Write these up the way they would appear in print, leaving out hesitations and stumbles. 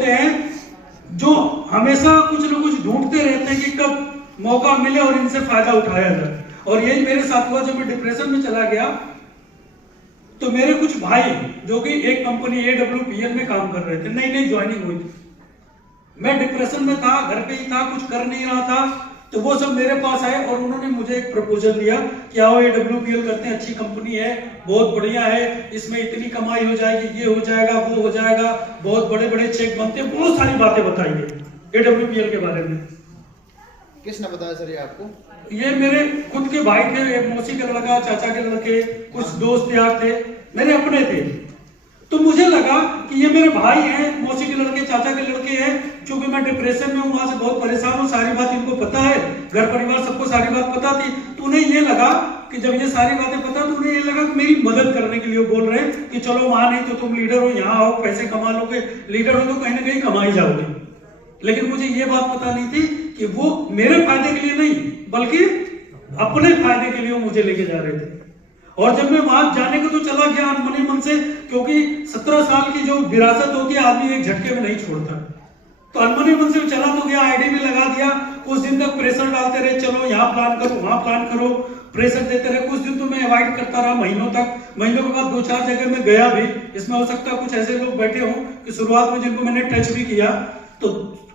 होते हैं जो हमेशा कुछ न कुछ ढूंढते रहते हैं कि कब मौका मिले और इनसे फायदा उठाया जाए। और यही मेरे साथ हुआ। जब मैं डिप्रेशन में चला गया तो मेरे कुछ भाई जो कि एक कंपनी AWPL में काम कर रहे थे, नई नई ज्वाइनिंग हुई थी, मैं डिप्रेशन में था, घर पे ही था, कुछ कर नहीं रहा था, तो वो सब मेरे पास आए और उन्होंने मुझे एक प्रपोजल दिया कि आओ AWPL करते हैं, अच्छी कंपनी है, बहुत बढ़िया है, इसमें इतनी कमाई हो जाएगी, ये हो जाएगा, वो हो जाएगा, बहुत बड़े बड़े चेक बनते हैं, बहुत सारी बातें बताई AWPL के बारे में। किसने बताया सर ये आपको? ये मेरे खुद के भाई थे, एक मौसी के लड़का, चाचा के लड़के, कुछ दोस्त यार थे, मेरे अपने थे। तो मुझे लगा कि ये मेरे भाई हैं, मौसी के लड़के, चाचा के लड़के हैं, क्योंकि मैं डिप्रेशन में हूँ, वहां से बहुत परेशान हूँ, सारी बात इनको पता है, घर परिवार सबको सारी बात पता थी। तो उन्हें ये लगा कि जब ये सारी बातें पता, तो उन्हें ये लगा कि मेरी मदद करने के लिए बोल रहे हैं कि चलो वहां नहीं तो तुम लीडर हो, यहाँ आओ, पैसे कमा लोगे, लीडर हो तो कहीं ना कहीं कमा ही जाओगे। लेकिन मुझे ये बात पता नहीं थी कि वो मेरे फायदे के लिए नहीं, बल्कि अपने फायदे के लिए वो मुझे लेके जा रहे थे। और जब मैं वहां जाने को तो चला गया अनमने मन से, क्योंकि 17 साल की जो विरासत होती है आदमी एक झटके में नहीं छोड़ता। तो अनमने मन से चला तो गया, आईडी भी लगा दिया, कुछ दिन तक प्रेशर डालते रहे, चलो यहाँ प्लान करो, वहां प्लान करो, प्रेशर देते रहे। कुछ दिन तो मैं अवॉइड करता रहा, महीनों तक। महीनों के बाद 2-4 जगह में गया भी। इसमें हो सकता है कुछ ऐसे लोग बैठे हों कि शुरुआत में जिनको मैंने टच भी किया, तो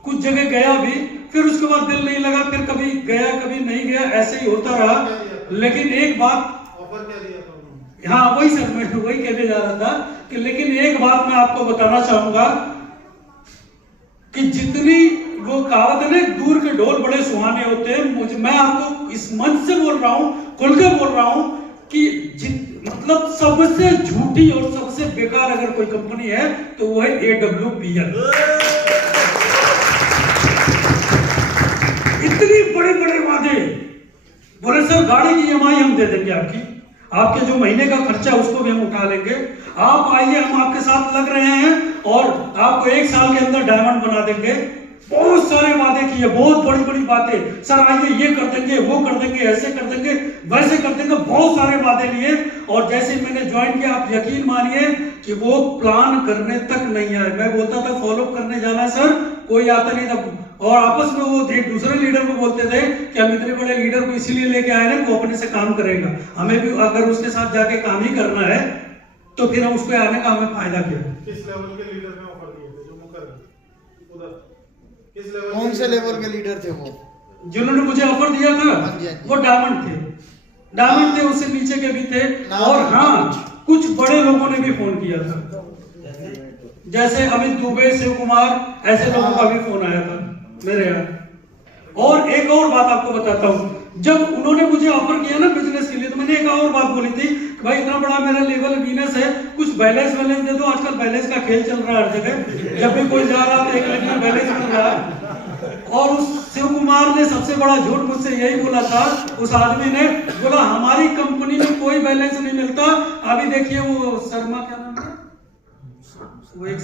कुछ जगह गया भी, फिर उसके बाद दिल नहीं लगा, फिर कभी गया कभी नहीं गया, ऐसे ही होता रहा। लेकिन एक बात, हाँ वही सर, मैं वही कहने जा रहा था कि लेकिन एक बात मैं आपको बताना चाहूंगा कि जितनी वो कहावत है ना, दूर के ढोल बड़े सुहाने होते हैं, मैं आपको इस मंच से बोल रहा हूं, खुल के बोल रहा हूं कि मतलब सबसे झूठी और सबसे बेकार अगर कोई कंपनी है तो वो है AWPL। इतनी बड़े बड़े वादे, बोले सर गाड़ी की EMI हम दे देंगे, आपके जो महीने का खर्चा उसको भी हम उठा लेंगे, आप आइए, हम आपके साथ लग रहे हैं और आपको 1 साल के अंदर डायमंड बना देंगे। बहुत सारे वादे किए, बहुत बड़ी बड़ी बातें, सर आइए ये कर देंगे, वो कर देंगे, ऐसे कर देंगे, वैसे कर देंगे, बहुत सारे वादे लिए। और जैसे मैंने ज्वाइन किया, आप यकीन मानिए कि वो प्लान करने तक नहीं आए। मैं बोलता था फॉलो करने जाना सर, कोई आता नहीं था। और आपस में वो एक दूसरे लीडर को बोलते थे कि हम इतने बड़े लीडर को इसीलिए लेके आए ना, वो अपने से काम करेगा, हमें भी अगर उसके साथ जाके काम ही करना है तो फिर हम उसको आने का हमें फायदा क्या। किस लेवल के लीडर ने ऑफर दिए थे जो मुकर उधर? किस लेवल, कौन से लेवल के लीडर थे वो जिन्होंने मुझे ऑफर दिया था? वो डायमंड थे, डायमंड थे, उससे नीचे के भी थे। और हाँ, कुछ बड़े लोगों ने भी फोन किया था, जैसे अमित दुबे, शिव कुमार, ऐसे लोगों का भी फोन आया था मेरे यहाँ। और एक और बात आपको बताता हूँ, जब उन्होंने मुझे ऑफर किया ना बिजनेस के लिए, तो मैंने एक और बात बोली थी कि भाई इतना बड़ा मेरा लेवल बिजनेस है, कुछ बैलेंस दे दो। आजकल बैलेंस का खेल चल रहा है हर जगह, जब भी कोई जा रहा है 1 लाख में बैलेंस मिल रहा है। और उस शिव कुमार ने सबसे बड़ा झूठ मुझसे यही बोला था, उस आदमी ने बोला हमारी कंपनी में कोई बैलेंस नहीं मिलता। अभी देखिए वो शर्मा, क्या नाम है वो, एक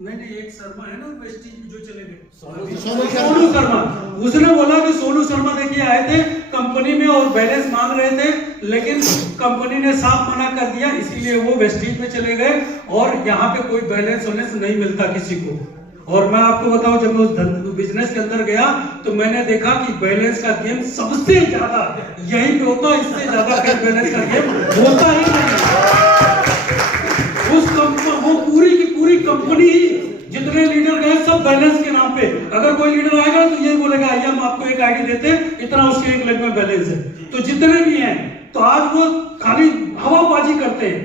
नहीं एक शर्मा है ना वेस्टिज जो चले गए, सोनू शर्मा। उसने बोला कि सोनू शर्मा देखिए आए थे कंपनी में और बैलेंस मांग रहे थे, लेकिन कंपनी ने साफ मना कर दिया, इसीलिए वो वेस्टिज में चले गए और यहाँ पे कोई बैलेंस नहीं मिलता किसी को। और मैं आपको बताऊं, जब मैं उस बिजनेस के अंदर गया तो मैंने देखा कि बैलेंस का गेम सबसे ज्यादा यहीं पे होता, इससे ज्यादा कहीं बैलेंस का गेम होता ही नहीं। उस वो पूरी की पूरी कंपनी ही, जितने लीडर गए सब बैलेंस के नाम पे, अगर कोई लीडर आएगा तो ये बोलेगा आइए हम आपको एक आईडी देते हैं, इतना उसके 1 लाख में बैलेंस है। तो जितने भी हैं, तो आज वो खाली हवाबाजी करते हैं,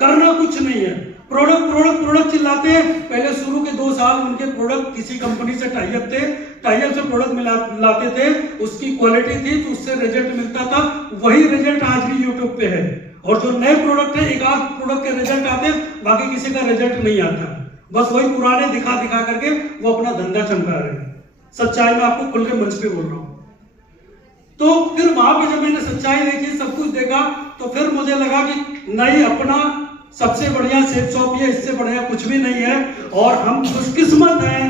करना कुछ नहीं है। प्रोडक्ट प्रोडक्ट प्रोडक्ट चिल्लाते हैं। पहले शुरू के 2 साल उनके प्रोडक्ट किसी कंपनी से टाइप थे, टाइप से प्रोडक्ट लाते थे, उसकी क्वालिटी थी तो उससे रिजल्ट मिलता था, वही रिजल्ट आज भी यूट्यूब पे है। और जो नए प्रोडक्ट है, 1 आध प्रोडक्ट के रिजल्ट आते हैं, बाकी किसी का रिजल्ट नहीं आता, बस वही पुराने दिखा दिखा करके वो अपना धंधा चमका रहे हैं। सच्चाई में आपको खुल के मंच पे बोल रहा हूं। तो फिर वहां पे जब मैंने सच्चाई देखी, सब कुछ देखा, तो फिर मुझे लगा कि नहीं, अपना सबसे बढ़िया सेफ शॉप ये, इससे बढ़िया कुछ भी नहीं है। और हम खुशकिस्मत हैं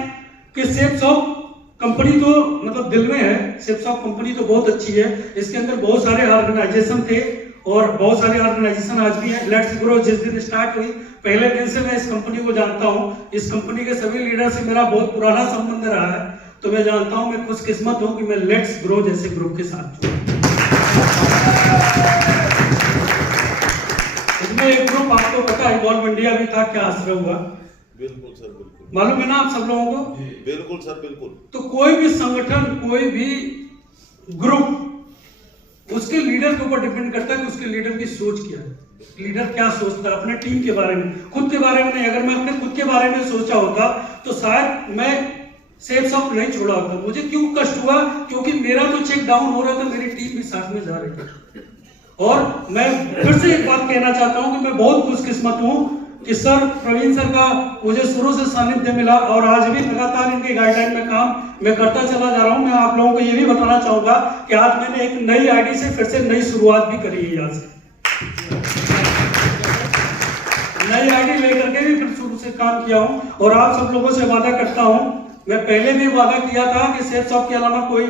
कि सेफ शॉप कंपनी तो मतलब दिल में है, सेफ शॉप कंपनी तो बहुत अच्छी है, इसके अंदर बहुत सारे ऑर्गेनाइजेशन थे और बहुत सारी ऑर्गेनाइजेशन आज भी है। लेट्स ग्रो जिस दिन स्टार्ट हुई, पहले दिन से मैं इस कंपनी को जानता हूँ। इस कंपनी के सभी लीडर से मेरा बहुत पुराना संबंध रहा है, तो मैं जानता हूँ, मैं खुशकिस्मत हूँ कि मैं लेट्स ग्रो जैसे ग्रुप के साथ जुड़ा। इसमें एक ग्रुप आपको पता है, इवॉल्व इंडिया भी था, क्या आश्रय हुआ? बिल्कुल सर, बिल्कुल मालूम है ना आप सब लोगों को? बिल्कुल सर, बिल्कुल। तो कोई भी संगठन, कोई भी ग्रुप उसके लीडर के ऊपर डिपेंड करता है कि उसके लीडर की सोच क्या है, लीडर क्या सोचता है अपने टीम के बारे में, खुद के बारे में नहीं। अगर मैं अपने खुद के बारे में सोचा होता तो शायद मैं सेफ शॉप नहीं छोड़ा होता। मुझे क्यों कष्ट हुआ? क्योंकि मेरा तो चेक डाउन हो रहा था, मेरी टीम भी साथ में जा रही थी। और मैं फिर से एक बात कहना चाहता हूं कि मैं बहुत खुशकिस्मत हूं कि सर प्रवीण सर का मुझे शुरू से सानिध्य मिला और आज भी लगातार इनके गाइडलाइन में काम मैं करता चला जा रहा हूं। मैं आप लोगों को ये भी बताना चाहूंगा कि आज मैंने एक नई आईडी से फिर से नई शुरुआत भी करी है। यहाँ से नई आईडी लेकर के भी फिर शुरू से काम किया हूं और आप सब लोगों से वादा करता हूं, मैं पहले भी वादा किया था कि सेफ शॉप के अलावा कोई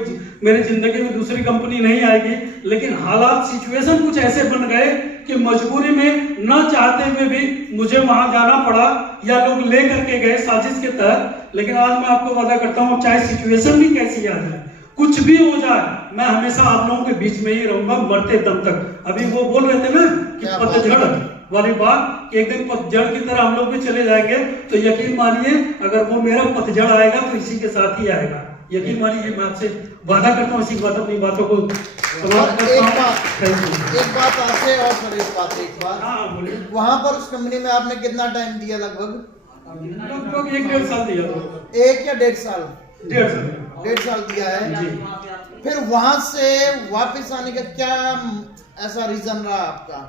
मेरी जिंदगी में दूसरी कंपनी नहीं आएगी, लेकिन हालात सिचुएशन कुछ ऐसे बन गए कि मजबूरी में न चाहते हुए भी मुझे वहां जाना पड़ा या लोग ले करके गए साजिश के तहत। लेकिन आज मैं आपको वादा करता हूं, चाहे सिचुएशन भी कैसी आ जाए, कुछ भी हो जाए, मैं हमेशा आप लोगों के बीच में ही रहूंगा मरते दम तक। अभी वो बोल रहे थे ना कि पतझड़ वाली बात, एक दिन पतझड़ की तरह हम लोग भी चले जाएंगे, तो यकीन मानिए अगर वो मेरा पतझड़ आएगा तो इसी के साथ ही आएगा। यकीन मानिए, मैं आपसे वादा करता हूँ, इसी के बाद अपनी बातों को समाप्त करता हूँ। एक बात आपसे और सर, एक बात हाँ बोलिए। वहां पर उस कंपनी में आपने कितना टाइम दिया? लगभग 1-1.5 साल दिया था। 1 या 1.5 साल? 1.5 साल दिया है जी। फिर वहां से वापस आने का क्या ऐसा रीजन रहा आपका?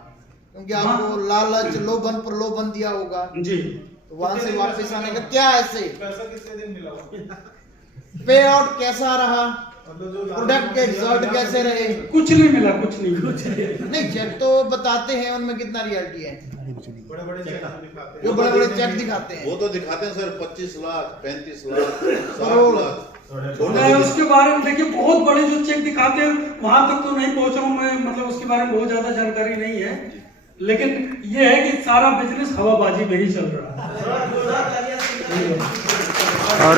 क्योंकि आपको लालच, लोभन प्रलोभन दिया होगा जी, तो वहां से वापस आने का क्या ऐसे पैसा कितने दिन मिला? पे आउट कैसा रहा? प्रोडक्ट के रिजल्ट कैसे रहे? कुछ नहीं मिला, कुछ नहीं। नहीं, चेक तो बताते हैं, उनमें कितना रियलिटी है? बड़े बड़े चेक दिखाते हैं। जो बड़े बड़े चेक दिखाते हैं वो तो दिखाते हैं सर, 25 लाख, 35 लाख, 60 करोड़। लाख। मैं उसके बारे में देखिए, बहुत बड़े जो चेक दिखाते हैं वहां तक तो नहीं पहुंचा हूं मैं, मतलब उसके बारे में बहुत ज्यादा जानकारी नहीं है, लेकिन ये है कि सारा बिजनेस हवाबाजी में ही चल रहा है। और